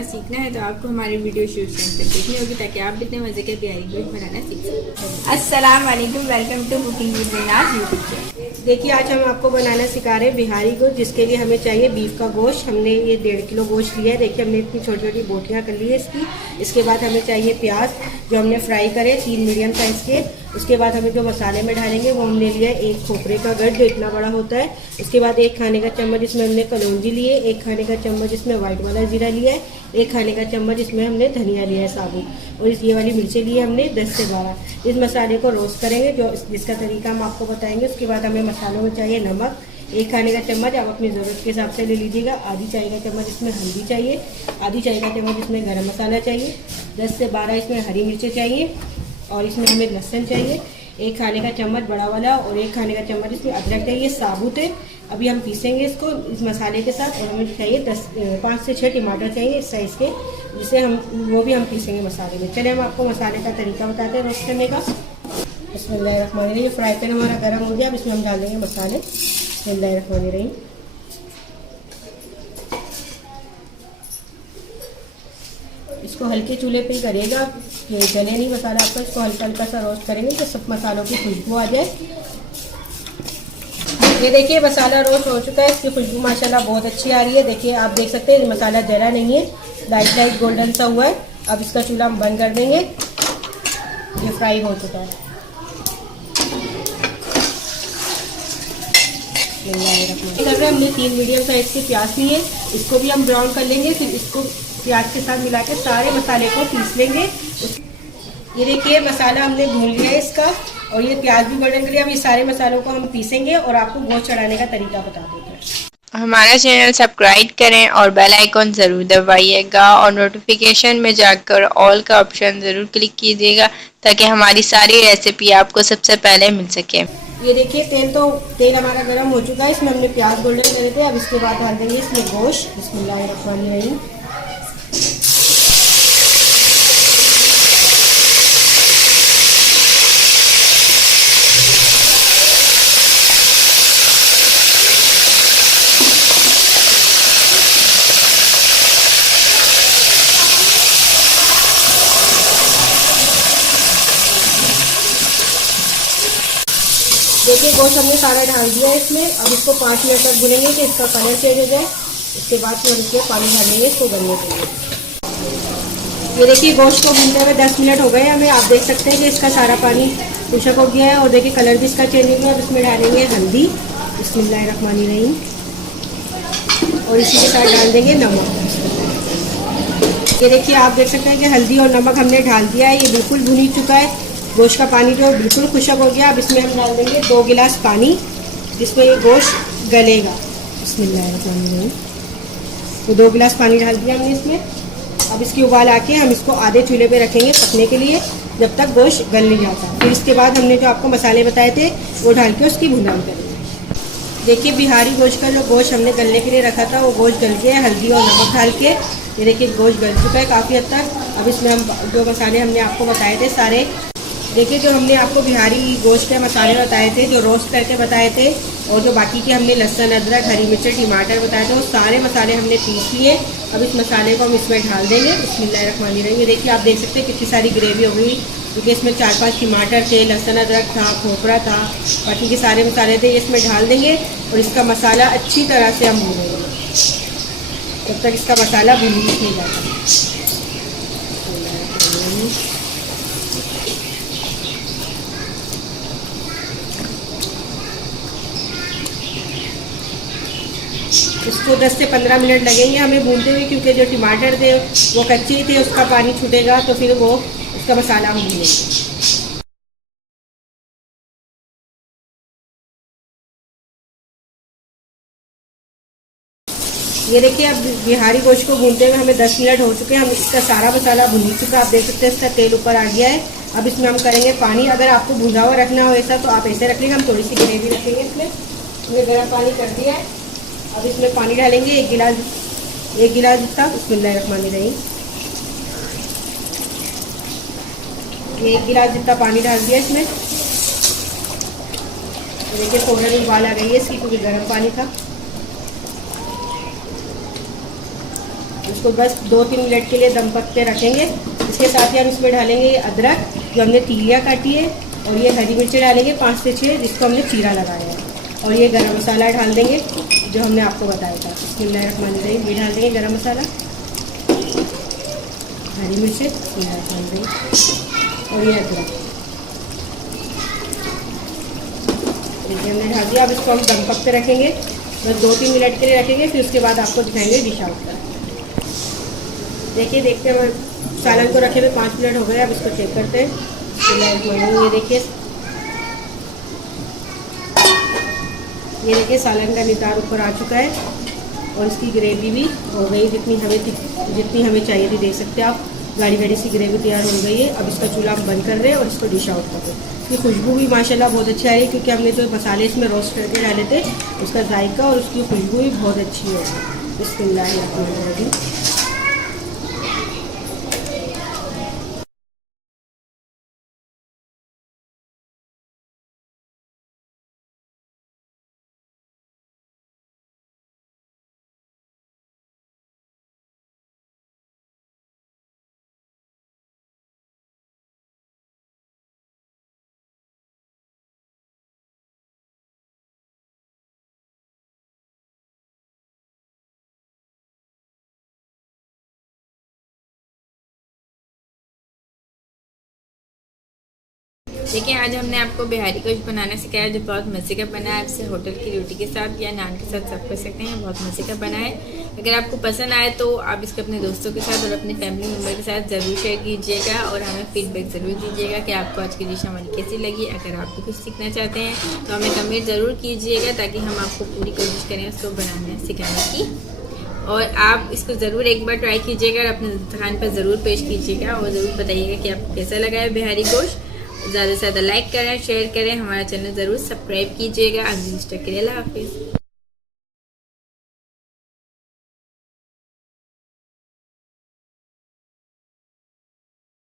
बनाना सीखना है तो आपको हमारी वीडियो शुरू से अंत तक देखनी होगी ताकि आप भी इतने मज़े के बिहारी गोश्त बनाना सीख सकें। अस्सलाम वालेकुम, welcome to cooking with Meenaz YouTube channel. देखिए आज हम आपको बनाना सिखा रहे हैं बिहारी गोश्त, जिसके लिए हमें चाहिए बीफ का गोश्त। हमने ये 1.5 किलो गोश्त लिया है। देखिए हमने इतनी छोटी छोटी बोटियाँ कर ली है इसकी। इसके बाद हमें चाहिए प्याज जो हमने फ्राई करे 3 मीडियम साइज़ के। उसके बाद हमें जो मसाले में डालेंगे वो हमने लिया है 1 खोपरे का गड्ढ जो इतना बड़ा होता है। उसके बाद 1 खाने का चम्मच इसमें हमने कलौंजी लिए, 1 खाने का चम्मच इसमें वाइट वाला जीरा लिया है, 1 खाने का चम्मच इसमें हमने धनिया लिया है साबुत, और ये वाली मिर्चें लिए हमने 10 से 12। इस मसाले को रोस्ट करेंगे जो जिसका तरीका हम आपको बताएंगे। उसके बाद हमें मसालों में चाहिए नमक 1 खाने का चम्मच, आप अपनी ज़रूरत के हिसाब से ले लीजिएगा। आधी चाय का चम्मच इसमें हल्दी चाहिए, आधी चाय का चम्मच इसमें गरम मसाला चाहिए, 10 से 12 इसमें हरी मिर्चें चाहिए, और इसमें हमें लहसुन चाहिए 1 खाने का चम्मच बड़ा वाला, और 1 खाने का चम्मच इसमें अदरक चाहिए साबुत है। अभी हम पीसेंगे इसको इस मसाले के साथ। और हमें चाहिए 5 से 6 टमाटर चाहिए इस साइज़ के, जिसे हम वो भी हम पीसेंगे मसाले में। चले हम आपको मसाले का तरीका बताते हैं रोस्ट करने का। बिस्मिल्लाहिर्रहमानिर्रहीम। ये फ्राई पैन हमारा गर्म हो गया, अब इसमें हम डाल देंगे मसाले। बिस्मिल्लाहिर्रहमानिर्रहीम। इसको हल्के चूल्हे पे ही करिएगा, ये जले नहीं मसाला आपका। इसको हल्का हल्का सा रोस्ट करेंगे तो सब मसालों की खुशबू आ जाए। ये देखिए मसाला रोस्ट हो चुका है, इसकी खुशबू माशाल्लाह बहुत अच्छी आ रही है। देखिए आप देख सकते हैं मसाला जला नहीं है, लाइट लाइट गोल्डन सा हुआ है। अब इसका चूल्हा हम बंद कर देंगे, ये फ्राई हो चुका है। हमने 3 मीडियम साइज के प्याज लिए, इसको भी हम ब्राउन कर लेंगे। फिर इसको प्याज के साथ मिला के सारे मसाले को पीस लेंगे। ये देखिए मसाला हमने भून लिया है इसका, और ये प्याज भी गोल्डन कर लिया। अब ये सारे मसालों को हम पीसेंगे और आपको गोश्त चढ़ाने का तरीका बता देते हैं। हमारा चैनल सब्सक्राइब करें और बेल आइकॉन ज़रूर दबाइएगा, और नोटिफिकेशन में जाकर ऑल का ऑप्शन ज़रूर क्लिक कीजिएगा ताकि हमारी सारी रेसिपी आपको सबसे पहले मिल सके। ये देखिए तेल हमारा गर्म हो चुका है, इसमें हमने प्याज गोल्डन करे थे। अब इसके बाद डाल देंगे इसमें गोश्त। बिस्मिल्लाहिर्रहमानिर्रहीम। देखिए गोश्त हमने सारा डाल दिया है इसमें। अब इसको 5 मिनट तक भूनेंगे कि इसका कलर चेंज हो जाए। उसके बाद फिर इसमें पानी डालेंगे इसको गलने के लिए। ये देखिए गोश्त को भूनते हुए 10 मिनट हो गए हमें। आप देख सकते हैं कि इसका सारा पानी खुशक हो गया है, और देखिए कलर भी इसका चेंज हो गया। अब इसमें डालेंगे हल्दी, बिस्मिल्लाहिर्रहमानिर्रहीम, और इसी के साथ डाल देंगे नमक। ये देखिए आप देख सकते हैं कि हल्दी और नमक हमने डाल दिया है, ये बिल्कुल भुन चुका है। गोश्त का पानी जो बिल्कुल खुशक हो गया। अब इसमें हम डाल देंगे 2 गिलास पानी, जिसमें ये गोश्त गलेगा। बिस्मिल्लाहिर्रहमानिर्रहीम। तो 2 गिलास पानी डाल दिया हमने इसमें। अब इसकी उबाल आके हम इसको आधे चूल्हे पे रखेंगे पकने के लिए, जब तक गोश्त गल नहीं जाता। फिर इसके बाद हमने जो आपको मसाले बताए थे वो डाल के उसकी भुनाई करेंगे। देखिए बिहारी गोश्त का जो गोश्त हमने गलने के लिए रखा था वो गोश्त गल गया हल्दी और नमक डाल के। ये देखिए गोश्त गल चुका है काफ़ी हद तक। अब इसमें हम जो मसाले हमने आपको बताए थे सारे, देखिए जो हमने आपको बिहारी गोश्त के मसाले बताए थे, जो रोस्ट करके बताए थे, और जो बाकी के हमने लहसुन अदरक हरी मिर्च टमाटर बताए थे, वो सारे मसाले हमने पीस लिए। अब इस मसाले को हम इसमें डाल देंगे। बिस्मिल्लाहिर्रहमानिर्रहीम। ये देखिए आप देख सकते हैं कितनी सारी ग्रेवी हो गई, क्योंकि इसमें 4-5 टमाटर थे, लहसुन अदरक था, खोपरा था, बाकी के सारे मसाले थे, इसमें डाल देंगे। और इसका मसाला अच्छी तरह से हम भूनेंगे जब तक इसका मसाला भून नहीं जाता। इसको 10 से 15 मिनट लगेंगे हमें भूनते हुए, क्योंकि जो टमाटर थे वो कच्चे थे, उसका पानी छूटेगा तो फिर वो उसका मसाला हम भूनेंगे। ये देखिए अब बिहारी गोश्त को भूनते हुए हमें 10 मिनट हो चुके हैं। हम इसका सारा मसाला भून चुका है, आप देख सकते हैं इसका तेल ऊपर आ गया है। अब इसमें हम करेंगे पानी। अगर आपको भुना हुआ रखना हो ऐसा तो आप ऐसे रख लेंगे, हम थोड़ी सी ग्रेवी रखेंगे इसमें। हमने गर्म पानी कर दिया है, अब इसमें पानी डालेंगे 1 गिलास जितना। बिस्मिल्लाहिर्रहमानिर्रहीम। ये 1 गिलास जितना पानी डाल दिया इसमें। देखिए फ़ौरन उबाल आ गई है इसकी, क्योंकि गर्म पानी था। इसको बस 2-3 मिनट के लिए दम पक के रखेंगे। इसके साथ ही हम इसमें डालेंगे अदरक जो हमने तीलियाँ काटी है, और ये हरी मिर्चें डालेंगे 5 से 6 जिसको हमने चीरा लगाया है, और ये गरम मसाला डाल देंगे जो हमने आपको बताया था। बिस्मिल्लाहिर्रहमानिर्रहीम। ये डाल देंगे गरम मसाला, हरी मिर्चें डाल देंगे, और ये अदरक हमने ढाल दिया। अब इसको हम दम पक पे रखेंगे, बस 2-3 मिनट के लिए रखेंगे, फिर उसके बाद आपको दिखाएंगे डिश आउट कर। देखिए देखते हैं, सालन को रखे हुए 5 मिनट हो गए। अब इसको चेक करते हैं। ये देखिए सालन का नितार ऊपर आ चुका है, और इसकी ग्रेवी भी हो गई जितनी हमें चाहिए थी। देख सकते हैं आप, गाढ़ी गाढ़ी सी ग्रेवी तैयार हो गई है। अब इसका चूल्हा हम बंद कर रहे हैं और इसको डिश आउट कर रहे हैं। इसकी खुशबू भी माशाल्लाह बहुत अच्छी आ रही है, क्योंकि हमने जो मसाले इसमें रोस्ट करके डाले थे उसका जायका और उसकी खुशबू भी बहुत अच्छी है। बिस्मिल्लाहिर्रहमानिर्रहीम। देखिए आज हमने आपको बिहारी गोश्त बनाना सिखाया, जो बहुत मज़े का बना है। आपसे होटल की रोटी के साथ या नान के साथ सर्व कर सकते हैं। बहुत मज़े का बना है। अगर आपको पसंद आए तो आप इसको अपने दोस्तों के साथ और अपने फैमिली मेम्बर के साथ ज़रूर शेयर कीजिएगा, और हमें फीडबैक ज़रूर दीजिएगा कि आपको आज की डिश हमारी कैसी लगी। अगर आप भी कुछ सीखना चाहते हैं तो हमें कमेंट ज़रूर कीजिएगा, ताकि हम आपको पूरी कोशिश करें उसको बनाने सिखाने की। और आप इसको ज़रूर एक बार ट्राई कीजिएगा और अपने दुकान पर ज़रूर पेश कीजिएगा, और ज़रूर बताइएगा कि आपको कैसा लगा है बिहारी गोश्त। ज़्यादा से ज़्यादा लाइक करें, शेयर करें, हमारा चैनल ज़रूर सब्सक्राइब कीजिएगा। अगली डिश तक के लिए अल्लाह हाफिज़।